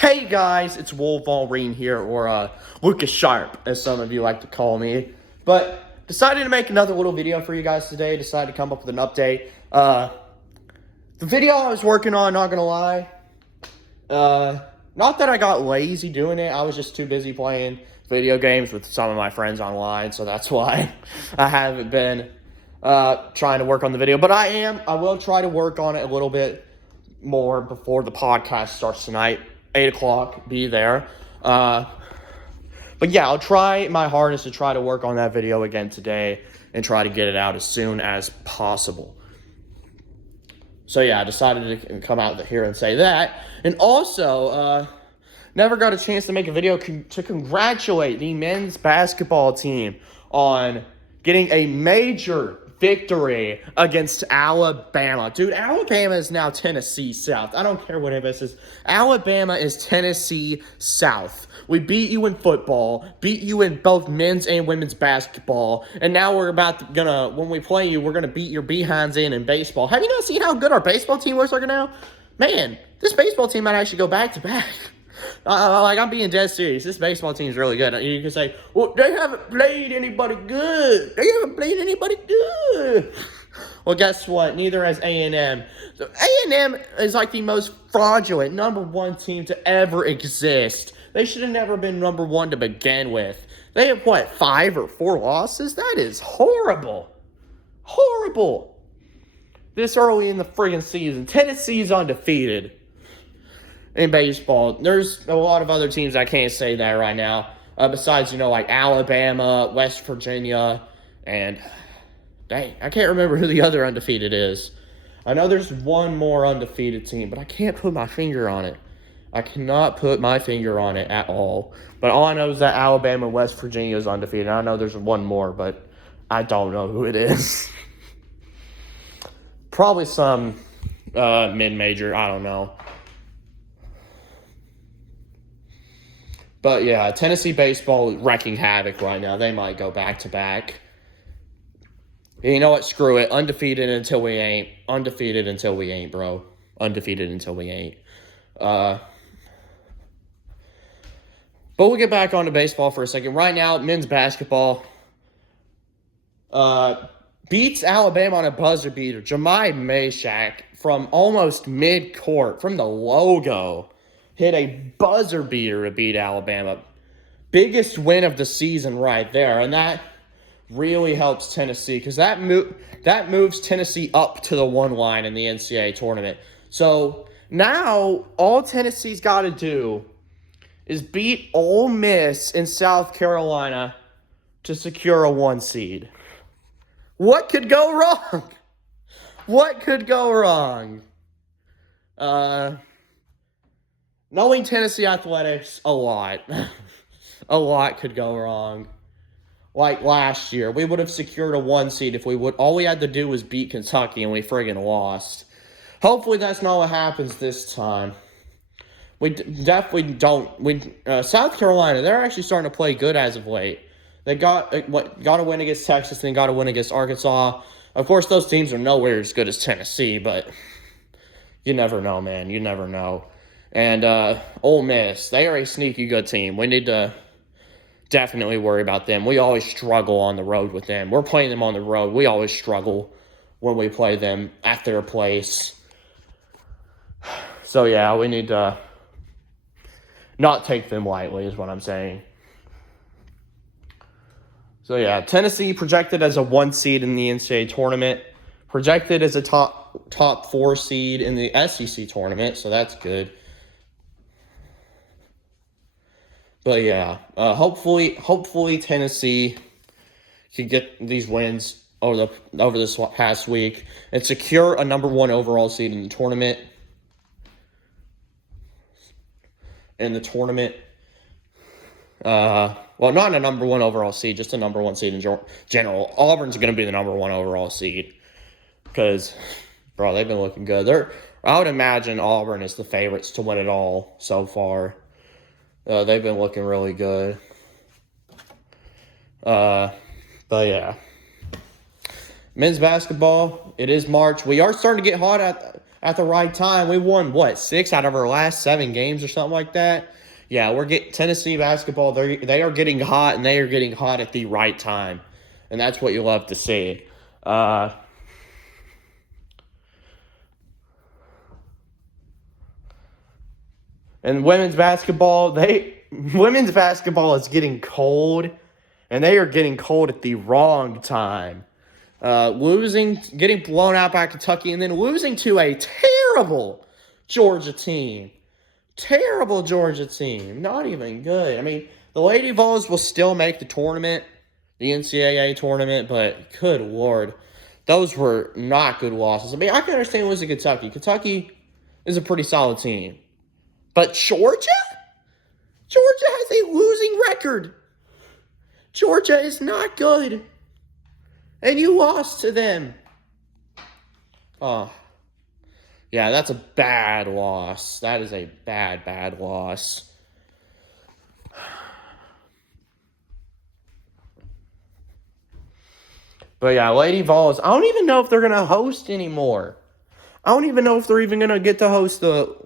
Hey guys, it's Wolverine here, or Lucas Sharp, as some of you like to call me. But decided to make another little video for you guys today. Decided to come up with an update. The video I was working on, not gonna lie. Not that I got lazy doing it. I was just too busy playing video games with some of my friends online, so that's why I haven't been trying to work on the video. But I will try to work on it a little bit more before the podcast starts tonight. 8 o'clock, be there. But yeah, I'll try my hardest to try to work on that video again today and try to get it out as soon as possible. So yeah, I decided to come out here and say that. And also, never got a chance to make a video to congratulate the men's basketball team on getting a major victory against Alabama. Dude, Alabama is now Tennessee South. I don't care what anybody says. Alabama is Tennessee South. We beat you in football, beat you in both men's and women's basketball, and now we're when we play you, we're gonna beat your behinds in baseball. Have you not seen how good our baseball team looks like now? Man, this baseball team might actually go back to back. I'm being dead serious. This baseball team is really good. You can say, well, they haven't played anybody good. They haven't played anybody good. Well, guess what? Neither has A&M. So A&M is like the most fraudulent number one team to ever exist. They should have never been number one to begin with. They have, 5 or 4 losses? That is horrible. Horrible. This early in the friggin' season. Tennessee's undefeated in baseball. There's a lot of other teams I can't say that right now. Besides, like Alabama, West Virginia, and dang, I can't remember who the other undefeated is. I know there's one more undefeated team, but I can't put my finger on it. I cannot put my finger on it at all. But all I know is that Alabama and West Virginia is undefeated. I know there's one more, but I don't know who it is. Probably some mid-major. I don't know. But yeah, Tennessee baseball is wrecking havoc right now. They might go back to back. And you know what? Screw it. Undefeated until we ain't. Undefeated until we ain't, bro. Undefeated until we ain't. But we'll get back onto baseball for a second. Right now, men's basketball beats Alabama on a buzzer beater. Jahmai Mashack from almost mid-court, from the logo, hit a buzzer beater to beat Alabama. Biggest win of the season right there. And that really helps Tennessee because that moves Tennessee up to the 1 line in the NCAA tournament. So now all Tennessee's got to do is beat Ole Miss in South Carolina to secure a 1 seed. What could go wrong? What could go wrong? Knowing Tennessee athletics, a lot. A lot could go wrong. Like last year, we would have secured a 1 seed if all we had to do was beat Kentucky and we friggin' lost. Hopefully that's not what happens this time. We definitely don't. South Carolina, they're actually starting to play good as of late. They got a win against Texas, then got a win against Arkansas. Of course, those teams are nowhere as good as Tennessee, but you never know, man. You never know. And Ole Miss, they are a sneaky good team. We need to definitely worry about them. We always struggle on the road with them. We're playing them on the road. We always struggle when we play them at their place. So, yeah, we need to not take them lightly is what I'm saying. So, yeah, Tennessee projected as a 1 seed in the NCAA tournament. Projected as a top 4 seed in the SEC tournament, so that's good. But yeah, hopefully Tennessee can get these wins over this past week and secure a number 1 overall seed in the tournament. Well, not a number 1 overall seed, just a number 1 seed in general. Auburn's going to be the number 1 overall seed because, bro, they've been looking good. I would imagine Auburn is the favorites to win it all so far. They've been looking really good. But yeah. Men's basketball, it is March. We are starting to get hot at the right time. We won, what, 6 out of our last 7 games or something like that? Yeah, we're getting Tennessee basketball. They are getting hot, and they are getting hot at the right time. And that's what you love to see. And women's basketball is getting cold, and they are getting cold at the wrong time. Getting blown out by Kentucky, and then losing to a terrible Georgia team. Terrible Georgia team. Not even good. I mean, the Lady Vols will still make the tournament, the NCAA tournament, but good Lord, those were not good losses. I mean, I can understand losing Kentucky. Kentucky is a pretty solid team. But Georgia? Georgia has a losing record. Georgia is not good. And you lost to them. Oh. Yeah, that's a bad loss. That is a bad, bad loss. But yeah, Lady Vols, I don't even know if they're going to host anymore. I don't even know if they're even going to get to host the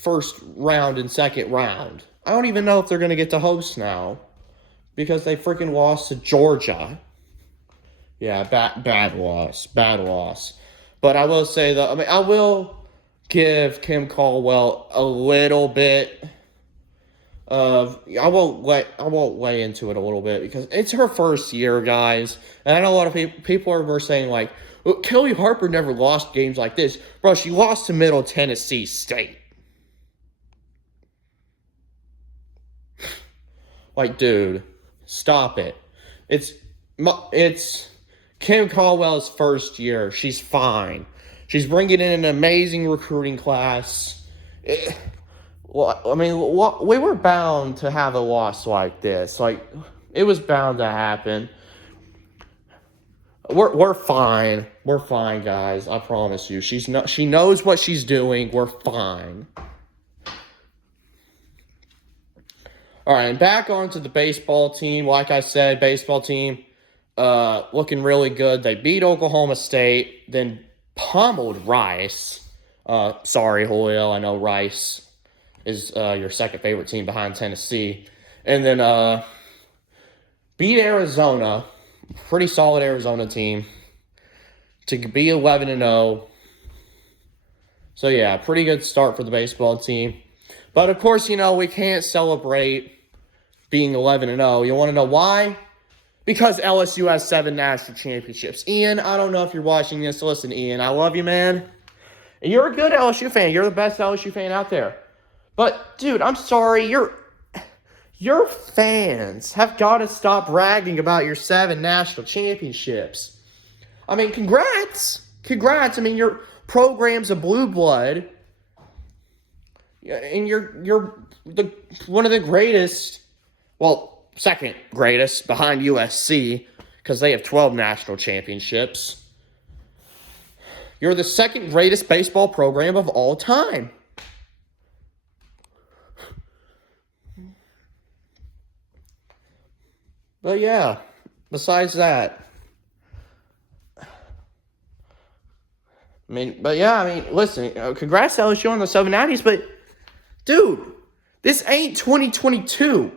first round and second round. I don't even know if they're going to get to host now. Because they freaking lost to Georgia. Yeah, bad loss. Bad loss. But I will say, though, I mean, I will give Kim Caldwell a little bit of... I won't lay into it a little bit because it's her first year, guys. And I know a lot of people are saying, like, well, Kelly Harper never lost games like this. Bro, she lost to Middle Tennessee State. Like, dude, stop it. It's Kim Caldwell's first year. She's fine. She's bringing in an amazing recruiting class. We were bound to have a loss like this. Like, it was bound to happen. We're fine. We're fine, guys. I promise you. She knows what she's doing. We're fine. All right, and back onto the baseball team. Like I said, baseball team looking really good. They beat Oklahoma State, then pummeled Rice. Sorry, Julio. I know Rice is your second favorite team behind Tennessee. And then beat Arizona. Pretty solid Arizona team. To be 11-0. So, yeah, pretty good start for the baseball team. But, of course, we can't celebrate being 11-0. You want to know why? Because LSU has 7 national championships. Ian, I don't know if you're watching this. Listen, Ian, I love you, man. You're a good LSU fan. You're the best LSU fan out there. But, dude, I'm sorry. Your fans have got to stop bragging about your 7 national championships. I mean, congrats. Congrats. I mean, your program's a blue blood. And you're one of the greatest, well, second greatest behind USC because they have 12 national championships. You're the second greatest baseball program of all time. But yeah, besides that, listen, congrats to LSU on the 790s, but dude, this ain't 2022.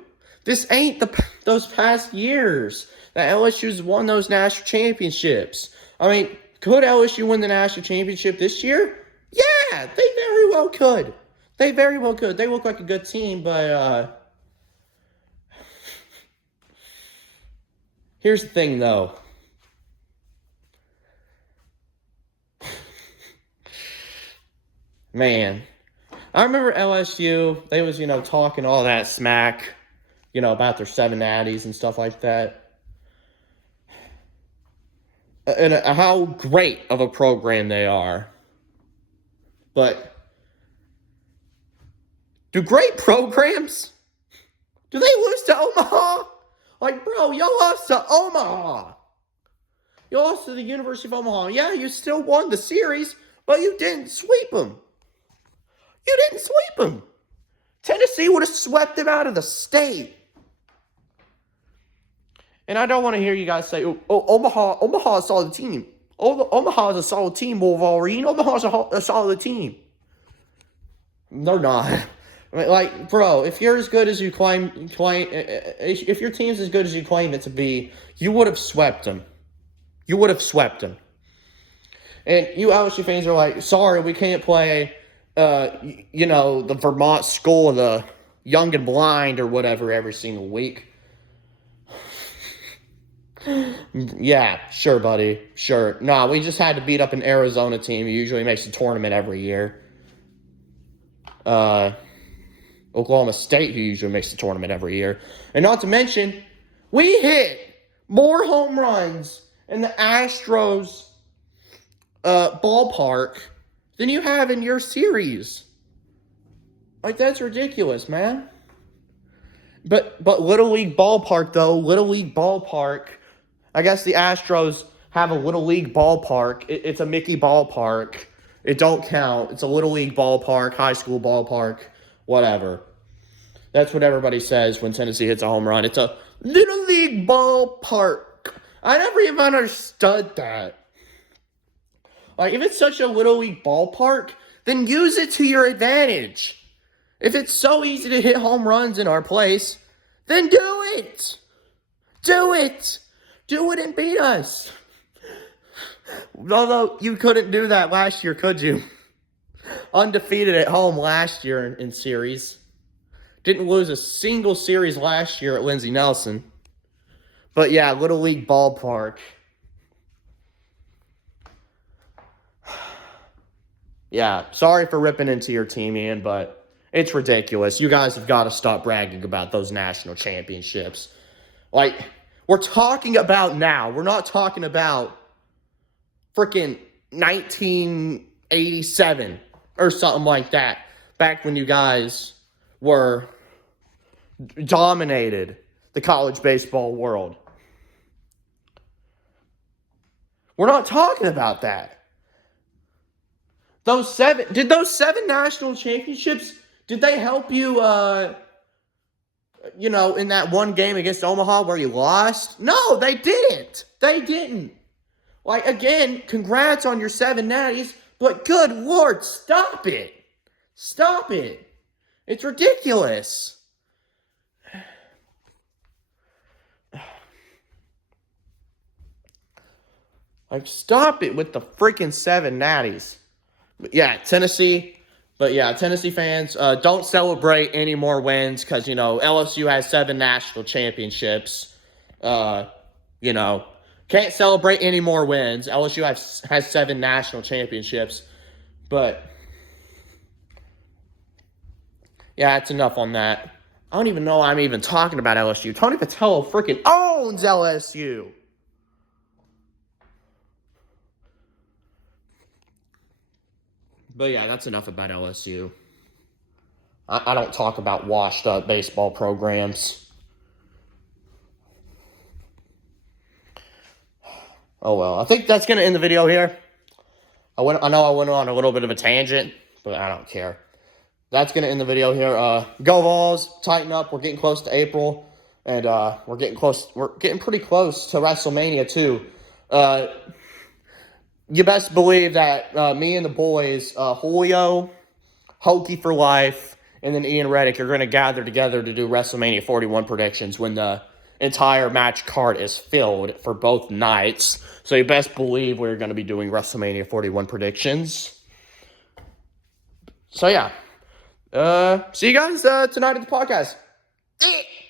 This ain't those past years that LSU's won those national championships. I mean, could LSU win the national championship this year? Yeah, they very well could. They very well could. They look like a good team, but here's the thing, though. Man, I remember LSU, they was, talking all that smack, about their 7 natties and stuff like that. And how great of a program they are. But do great programs, do they lose to Omaha? Like, bro, y'all lost to Omaha. You lost to the University of Omaha. Yeah, you still won the series, but you didn't sweep them. You didn't sweep them. Tennessee would have swept them out of the state. And I don't want to hear you guys say, oh, Omaha is a solid team. Omaha's a solid team, Wolverine. Omaha's a solid team. They're not. I mean, like, bro, if you're as good as you claim, if your team's as good as you claim it to be, you would have swept them. You would have swept them. And you LSU fans are like, sorry, we can't play, the Vermont School of the Young and Blind or whatever every single week. Yeah, sure, buddy. Sure. Nah, we just had to beat up an Arizona team who usually makes the tournament every year. Oklahoma State, who usually makes the tournament every year. And not to mention, we hit more home runs in the Astros ballpark than you have in your series. Like, that's ridiculous, man. But Little League ballpark, though, Little League ballpark, I guess the Astros have a Little League ballpark. It's a Mickey ballpark. It don't count. It's a Little League ballpark, high school ballpark, whatever. That's what everybody says when Tennessee hits a home run. It's a Little League ballpark. I never even understood that. Like, if it's such a Little League ballpark, then use it to your advantage. If it's so easy to hit home runs in our place, then do it. Do it. Do it and beat us. Although you couldn't do that last year, could you? Undefeated at home last year in series. Didn't lose a single series last year at Lindsey Nelson. But yeah, Little League ballpark. Yeah, sorry for ripping into your team, Ian, but it's ridiculous. You guys have got to stop bragging about those national championships. Like, we're talking about now. We're not talking about freaking 1987 or something like that. Back when you guys were dominated the college baseball world. We're not talking about that. Did those seven national championships, did they help you, in that one game against Omaha where you lost? No, they didn't. They didn't. Like, again, congrats on your 7 natties, but good Lord, stop it. Stop it. It's ridiculous. Like, stop it with the freaking 7 natties. Tennessee fans, don't celebrate any more wins because, LSU has 7 national championships. Can't celebrate any more wins. LSU has 7 national championships. But, yeah, it's enough on that. I don't even know I'm even talking about LSU. Tony Vitello freaking owns LSU. But yeah, that's enough about LSU. I don't talk about washed up baseball programs. Oh well, I think that's going to end the video here. I know I went on a little bit of a tangent, but I don't care. That's going to end the video here. Go Vols, tighten up. We're getting close to April, and we're getting pretty close to WrestleMania too. You best believe that me and the boys, Julio, Hokey for Life, and then Ian Reddick are going to gather together to do WrestleMania 41 predictions when the entire match card is filled for both nights. So you best believe we're going to be doing WrestleMania 41 predictions. So yeah. See you guys tonight at the podcast.